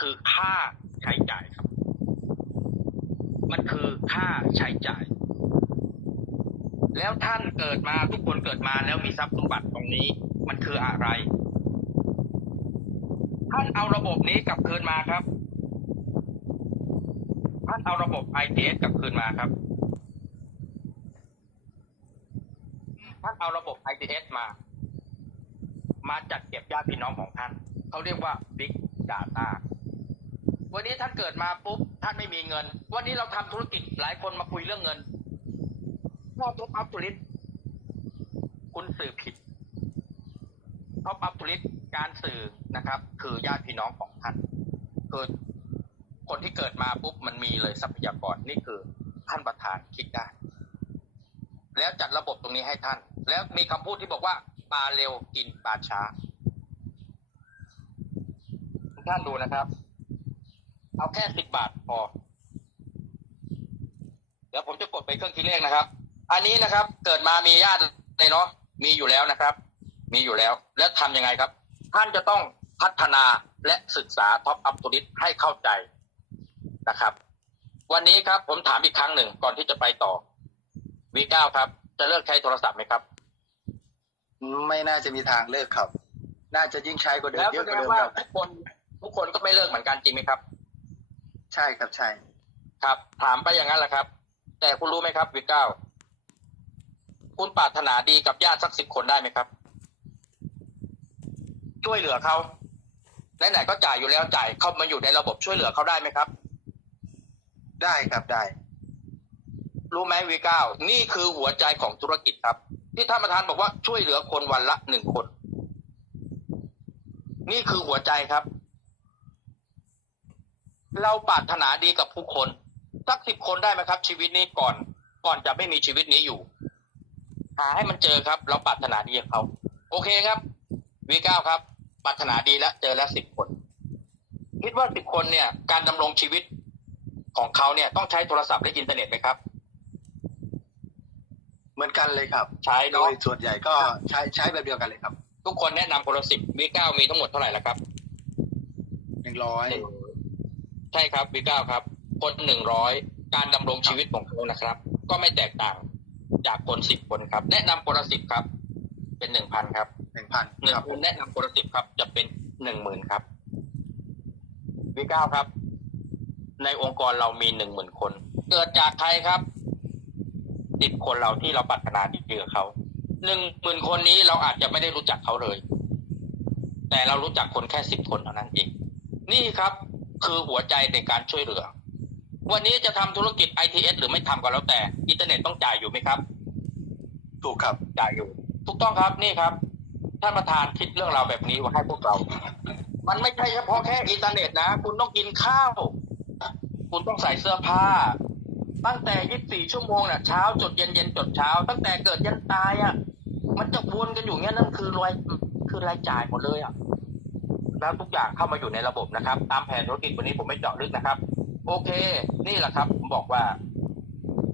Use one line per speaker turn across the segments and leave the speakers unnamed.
คือค่าใช้จ่ายครับ มันคือค่าใช้จ่าย แล้วท่านเกิดมาทุกคนเกิดมาแล้วมีทรัพย์สมบัติตรงนี้ มันคืออะไร ท่านเอาระบบนี้กลับคืนมาครับ ท่านเอาระบบ ITS กลับคืนมาครับ ท่านเอาระบบ ITS มา มาจัดเก็บญาติพี่น้องของท่าน เขาเรียกว่า Big Data วันนี้ท่านเกิดมาปุ๊บท่านไม่มีเงิน วันนี้เราทำธุรกิจหลายคนมาคุยเรื่องเงินพ่อท็อปอัพธุริตคุณสื่อผิดท็อปอัพธุริตการสื่อนะครับ คือญาติพี่น้องของท่านคือคนที่เกิดมาปุ๊บมันมีเลยทรัพยากรนี่คือท่านประธานคิดได้ แล้วจัดระบบตรงนี้ให้ท่าน แล้วมีคำพูดที่บอกว่าปลาเร็วกินปลาช้าท่านดูนะครับ เอาแค่สิบบาทพอ เดี๋ยวผมจะกดไปเครื่องคิดเลขนะครับ อันนี้นะครับ เกิดมามีญาติเลยเนาะมีอยู่แล้วนะครับ มีอยู่แล้ว แล้วทำยังไงครับ ท่านจะต้องพัฒนาและศึกษาท็อปอัพตัวนี้ให้เข้าใจนะครับ วันนี้ครับผมถามอีกครั้งหนึ่งก่อนที่จะไปต่อ V9 ครับ จะเลิกใช้โทรศัพท์ไหมครับ
ไม่น่าจะมีทางเลิกครับ น่าจะยิ่งใช้กว่าเดิม
แล้ว
เย
แส
อะก
ด
ว่างเดิม
ว่า
ครับ
ทุกคน ทุกคนก็ไม่เลิกเหมือนกันจริงไหมครับ
ใช่ครับใช่
ครับ ถามไปอย่างนั้นแหละครับ แต่คุณรู้ไหมครับวิเก้าคุณปรารถนาดีกับญาติสักสิบคนได้ไหมครับ ช่วยเหลือเขาไหนๆก็จ่ายอยู่แล้วจ่ายเข้ามาอยู่ในระบบช่วยเหลือเขาได้ไหมครับ
ได้ครับได้
รู้ไหมวีเก้านี่คือหัวใจของธุรกิจครับ ที่ท่านประธานบอกว่าช่วยเหลือคนวันละหนึ่งคน นี่คือหัวใจครับ เราปรารถนาดีกับผู้คนสักสิบคนได้ไหมครับ ชีวิตนี้ก่อน ก่อนจะไม่มีชีวิตนี้อยู่ หาให้มันเจอครับ เราปรารถนาดีกับเขา โอเคครับวีเก้าครับปรารถนาดีแล้วเจอแล้วสิบคน คิดว่าสิบคนเนี่ย การดำรงชีวิตของเขาเนี่ยต้องใช้โทรศัพท์และอินเทอร์เน็ตไหมครับ
เหมือนกันเลยครับ
ใช้
โด
เนาะ
ยส่วนใหญ่ก็ใช้ใช้แบบเดียวกันเลยครับ
ทุกคนแนะนำคนละสิบวีเก้ามีทั้งหมดเท่าไหร่ละครับ
หนึ่งร้อย
ใช่ครับวีเก้าครับ คนหนึ่งร้อยการดำรงชีวิตของเขานะครับ ก็ไม่แตกต่างจากคนสิบคนครับ แนะนำคนละสิบครับ เป็นหนึ่งพันครับ
หนึ่งพัน
หนึ่ง
ครับ
คนแนะนำคนละสิบครับ จะเป็นหนึ่งหมื่นครับวีเก้าครับ ในองค์กรเรามีหนึ่งหมื่นคน เกิดจากใครครับสิบคนเราที่เราปรารถนาดีกับเขาหนึ่งหมื่นคนนี้เราอาจจะไม่ได้รู้จักเขาเลย แต่เรารู้จักคนแค่สิบคนเท่านั้นเองนี่ครับ คือหัวใจในการช่วยเหลือ วันนี้จะทำธุรกิจ ITS หรือไม่ทำก็แล้วแต่ อินเทอร์เน็ตต้องจ่ายอยู่ไหมครับ
ถูกครับ
จ่ายอยู่ ถูกต้องครับนี่ครับท่านประธานคิดเรื่องราวแบบนี้มาให้พวกเรา มันไม่ใช่เฉพาะแค่อินเทอร์เน็ตนะ คุณต้องกินข้าว คุณต้องใส่เสื้อผ้า ตั้งแต่ 24 ชั่วโมงน่ะเช้าจดเย็นเย็นจดเช้า ตั้งแต่เกิดยันตายอะ มันจะวนกันอยู่เงี้ยนั่นคือรายคือรายจ่ายหมดเลยอะ แล้วทุกอย่างเข้ามาอยู่ในระบบนะครับ ตามแผนธุรกิจวันนี้ผมไม่เจาะลึกนะครับ โอเค นี่แหละครับ ผมบอกว่า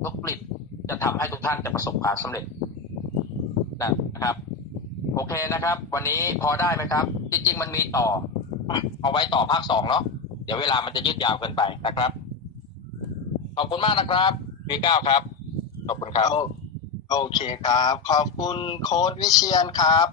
ธุรกิจจะทำให้ทุกท่านจะประสบความสำเร็จนะครับ โอเคนะครับ วันนี้พอได้ไหมครับ จริง ๆ มันมีต่อ เอาไว้ต่อภาคสองเนาะเดี๋ยวเวลามันจะยืดยาวเกินไปนะครับ ขอบคุณมากนะครับวีเก้าครับ ขอบคุณครับ
โอโอเคครับ ขอบคุณโค้ดวิเชียนครับ